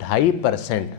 2.5%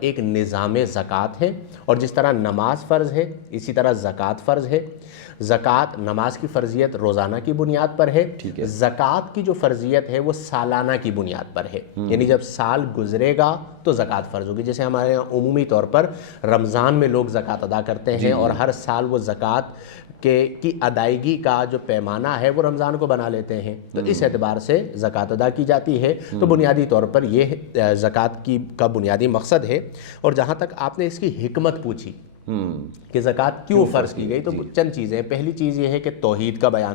ایک نظام زکوٰۃ ہے، اور جس طرح نماز فرض ہے اسی طرح زکوٰۃ فرض ہے۔ زکوٰۃ، نماز کی فرضیت روزانہ کی بنیاد پر ہے، زکوٰۃ کی جو فرضیت ہے وہ سالانہ کی بنیاد پر ہے، یعنی جب سال گزرے گا تو زکوٰۃ فرض ہوگی۔ جیسے ہمارے یہاں عمومی طور پر رمضان میں لوگ زکوٰۃ ادا کرتے ہیں، اور ہر سال وہ زکوٰۃ کی ادائیگی کا جو پیمانہ ہے وہ رمضان کو بنا لیتے ہیں، تو اس اعتبار سے زکوٰۃ ادا کی جاتی ہے۔ تو بنیادی طور پر یہ زکوٰۃ کا بنیادی مقصد ہے۔ اور جہاں تک آپ نے اس کی حکمت پوچھی کہ زکوٰۃ کیوں فرض کی گئی، تو چند چیزیں ہیں۔ پہلی چیز یہ ہے کہ توحید کا بیان،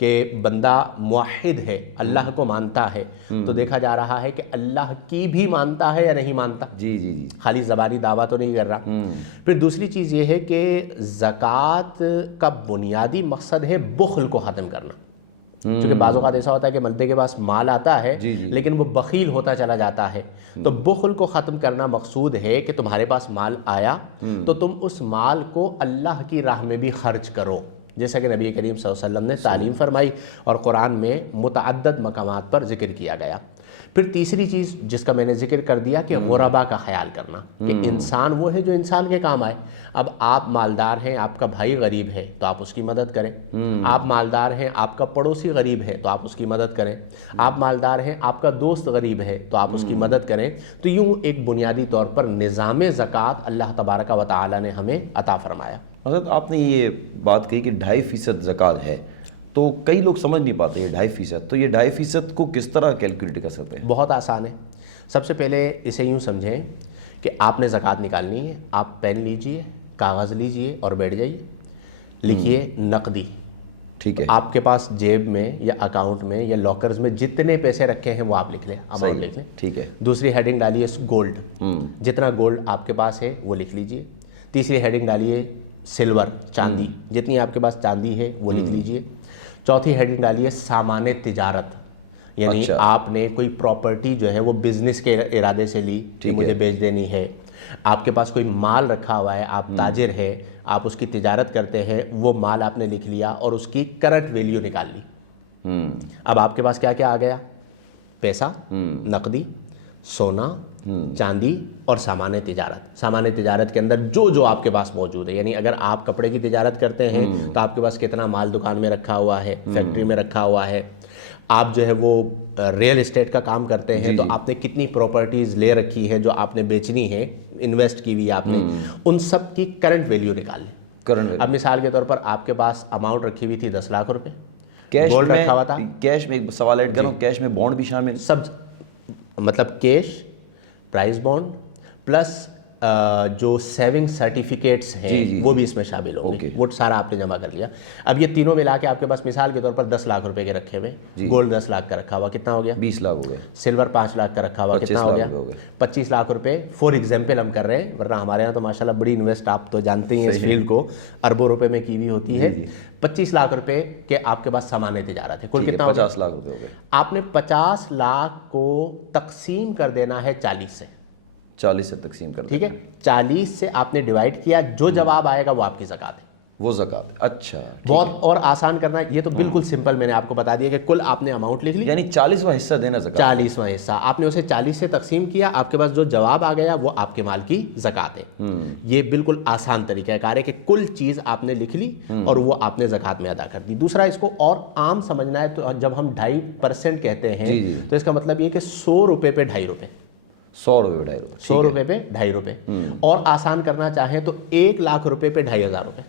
کہ بندہ موحد ہے، اللہ کو مانتا ہے، تو دیکھا جا رہا ہے کہ اللہ کی بھی مانتا ہے یا نہیں مانتا، خالی زبانی دعویٰ تو نہیں کر رہا۔ پھر دوسری چیز یہ ہے کہ زکوٰۃ کا بنیادی مقصد ہے بخل کو ختم کرنا، کیونکہ بعض اوقات ایسا ہوتا ہے کہ بندے کے پاس مال آتا ہے لیکن وہ بخیل ہوتا چلا جاتا ہے، تو بخل کو ختم کرنا مقصود ہے کہ تمہارے پاس مال آیا تو تم اس مال کو اللہ کی راہ میں بھی خرچ کرو، جیسا کہ نبی کریم صلی اللہ علیہ وسلم نے تعلیم فرمائی اور قرآن میں متعدد مقامات پر ذکر کیا گیا۔ پھر تیسری چیز جس کا میں نے ذکر کر دیا کہ غربا کا خیال کرنا، کہ انسان وہ ہے جو انسان کے کام آئے۔ اب آپ مالدار ہیں، آپ کا بھائی غریب ہے تو آپ اس کی مدد کریں، آپ مالدار ہیں، آپ کا پڑوسی غریب ہے تو آپ اس کی مدد کریں، آپ مالدار ہیں، آپ کا دوست غریب ہے تو آپ اس کی مدد کریں۔ تو یوں ایک بنیادی طور پر نظام زکوٰۃ اللہ تبارک و تعالی نے ہمیں عطا فرمایا۔ حضرت آپ نے یہ بات کہی کہ 2.5% زکوٰۃ ہے، تو کئی لوگ سمجھ نہیں پاتے یہ 2.5%، تو یہ 2.5% کو کس طرح کیلکولیٹ کر سکتے ہیں؟ بہت آسان ہے۔ سب سے پہلے اسے یوں سمجھیں کہ آپ نے زکوٰۃ نکالنی ہے، آپ پین لیجئے، کاغذ لیجئے اور بیٹھ جائیے، لکھیے نقدی۔ ٹھیک ہے، آپ کے پاس جیب میں یا اکاؤنٹ میں یا لاکرز میں جتنے پیسے رکھے ہیں وہ آپ لکھ لیں، اماؤنٹ لکھ لیں۔ ٹھیک ہے، دوسری ہیڈنگ ڈالیے گولڈ، جتنا گولڈ آپ کے پاس ہے وہ لکھ لیجئے۔ تیسری ہیڈنگ ڈالیے سلور، چاندی، جتنی آپ کے پاس چاندی ہے وہ لکھ لیجئے۔ چوتھی ہیڈنگ ڈالیے سامان تجارت، یعنی آپ نے کوئی پراپرٹی جو ہے وہ بزنس کے ارادے سے لی کہ مجھے بیچ دینی ہے، آپ کے پاس کوئی مال رکھا ہوا ہے، آپ تاجر ہے، آپ اس کی تجارت کرتے ہیں، وہ مال آپ نے لکھ لیا اور اس کی کرنٹ ویلیو نکال لی۔ اب آپ کے پاس کیا کیا آ گیا؟ پیسہ، نقدی، سونا، چاندی اور سامان تجارت۔ سامان تجارت کے اندر جو جو آپ کے پاس موجود ہے، یعنی اگر آپ کپڑے کی تجارت کرتے ہیں تو آپ کے پاس کتنا مال دکان میں رکھا ہوا ہے، فیکٹری میں رکھا ہوا ہے۔ آپ جو ہے وہ ریئل اسٹیٹ کا کام کرتے ہیں تو آپ نے کتنی پراپرٹیز لے رکھی ہے جو آپ نے بیچنی ہے، انویسٹ کی ہوئی آپ نے، ان سب کی کرنٹ ویلیو نکال لیں۔ اب مثال کے طور پر آپ کے پاس اماؤنٹ رکھی ہوئی تھی 10 لاکھ روپے، کیش گولڈ رکھا ہوا تھا، کیش میں ایک سوال ایڈ کروں، کیش میں بانڈ بھی شامل، سب مطلب کیش، پرائز بانڈ پلس جو سیونگ سرٹیفکیٹس ہیں وہ بھی اس میں شامل ہوں گے، وہ سارا آپ نے جمع کر لیا۔ اب یہ تینوں ملا کے آپ کے پاس مثال کے طور پر 10 لاکھ روپے کے رکھے ہوئے، گولڈ 10 لاکھ کا رکھا ہوا، کتنا ہو گیا؟ 20 لاکھ ہو گئے۔ سلور 5 لاکھ کا رکھا ہوا، کتنا ہو گیا؟ 25 لاکھ روپے۔ فور ایگزامپل ہم کر رہے ہیں، ورنہ ہمارے یہاں تو ماشاءاللہ بڑی انویسٹ آپ تو جانتے ہی ہیں اس فیلڈ کو، اربوں روپے میں کی ہوئی ہوتی ہے۔ 25 لاکھ روپے کے آپ کے پاس سامان تجارت ہے، کل کتنا ہو گیا؟ 50 لاکھ روپے ہو گئے۔ آپ نے 50 لاکھ کو تقسیم کر دینا ہے 40 سے، 40 سے تقسیم کر دیں، ٹھیک ہے؟ 40 سے آپ نے ڈیوائڈ کیا، جو جواب آئے گا وہ آپ کی زکوٰۃ ہے، وہ زکوٰۃ۔ اچھا، بہت اور آسان کرنا، یہ تو بالکل سمپل میں نے آپ کو بتا دیا کہ کل آپ نے اماؤنٹ لکھ لی، یعنی 40واں حصہ دینا زکوٰۃ، 40واں حصہ آپ نے اسے 40 سے تقسیم کیا، آپ کے پاس جو جواب آ گیا وہ آپ کے مال کی زکوٰۃ ہے۔ یہ بالکل آسان طریقہ کار ہے کہ کل چیز آپ نے لکھ لی اور وہ آپ نے زکوٰۃ میں ادا کر دی۔ دوسرا، اس کو اور عام سمجھنا ہے تو جب ہم 2.5% کہتے ہیں تو اس کا مطلب یہ کہ 100 روپے پہ 2.5 روپے، 100 روپے پہ 2.5 روپے، 100 روپے پہ 2.5 روپے، اور آسان کرنا چاہیں تو 1 لاکھ روپے پہ 2.5 روپے،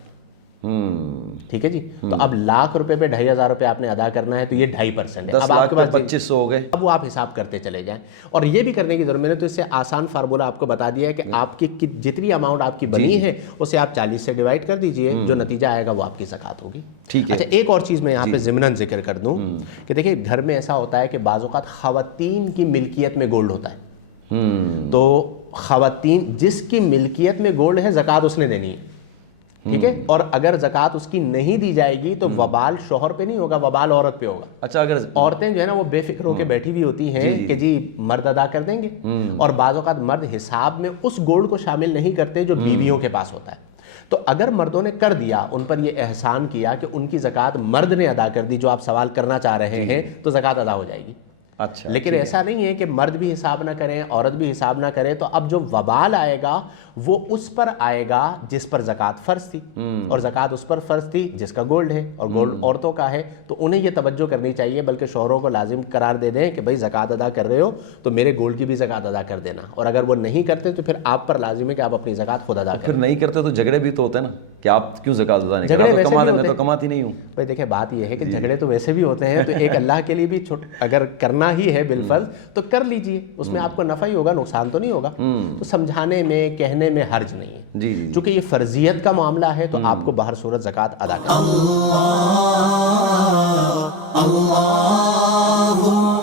ٹھیک ہے جی؟ تو اب لاکھ روپے پہ 2.5 روپے آپ نے ادا کرنا ہے تو یہ 2.5% ہے۔ 10 لاکھ پہ 2500 ہو گئے، اب وہ آپ حساب کرتے چلے جائیں، اور یہ بھی کرنے کی ضرورت، میں نے تو اس سے آسان فارمولہ آپ کو بتا دیا ہے کہ آپ کی جتنی اماؤنٹ آپ کی بنی ہے اسے آپ 40 سے ڈیوائڈ کر دیجئے، جو نتیجہ آئے گا وہ آپ کی زکوٰۃ ہوگی۔ ٹھیک ہے۔ اچھا، ایک اور چیز میں یہاں پہ ضمناً ذکر کر دوں کہ دیکھیں گھر میں ایسا ہوتا ہے کہ بعض اوقات خواتین کی ملکیت میں گولڈ ہوتا ہے، تو خواتین جس کی ملکیت میں گولڈ ہے زکوٰۃ اس نے دینی ہے، ٹھیک ہے؟ اور اگر زکوٰۃ اس کی نہیں دی جائے گی تو وبال شوہر پہ نہیں ہوگا، وبال عورت پہ ہوگا۔ اچھا، اگر عورتیں جو ہے نا وہ بے فکر ہو کے بیٹھی ہوئی ہوتی ہیں کہ جی مرد ادا کر دیں گے، اور بعض اوقات مرد حساب میں اس گولڈ کو شامل نہیں کرتے جو بیویوں کے پاس ہوتا ہے، تو اگر مردوں نے کر دیا، ان پر یہ احسان کیا کہ ان کی زکوٰۃ مرد نے ادا کر دی جو آپ سوال کرنا چاہ رہے ہیں، تو زکوٰۃ ادا ہو جائے گی۔ اچھا، لیکن ایسا نہیں ہے کہ مرد بھی حساب نہ کریں عورت بھی حساب نہ کرے، تو اب جو وبال آئے گا وہ اس پر آئے گا جس پر زکوٰۃ فرض تھی، اور زکوٰۃ اس پر فرض تھی جس کا گولڈ ہے، اور گولڈ عورتوں کا ہے، تو انہیں یہ توجہ کرنی چاہیے، بلکہ شوہروں کو لازم قرار دے دیں کہ بھائی زکوٰۃ ادا کر رہے ہو تو میرے گولڈ کی بھی زکوٰۃ ادا کر دینا، اور اگر وہ نہیں کرتے تو پھر آپ پر لازم ہے کہ آپ اپنی زکوٰۃ خود ادا کریں۔ پھر نہیں کرتے تو جھگڑے بھی تو ہوتے ہیں نا کہ آپ کیوں زکوٰۃ ادا نہیں جھگڑے کرتے، ویسے کما بھی دیں، میں ہوتے تو ہیں۔ کماتی نہیں ہوں۔ بھائی دیکھیں بات یہ ہے کہ جھگڑے تو ویسے بھی ہوتے ہیں، تو ایک اللہ کے لیے بھی اگر کرنا ہی ہے بالفرض تو کر لیجئے، اس میں آپ کو نفع ہی ہوگا، نقصان تو نہیں ہوگا، تو سمجھانے میں کہنے میں حرج نہیں ہے۔ جی جی چونکہ یہ فرضیت کا معاملہ ہے تو آپ کو بہر صورت زکوٰۃ ادا کرنا ہے۔ اللہ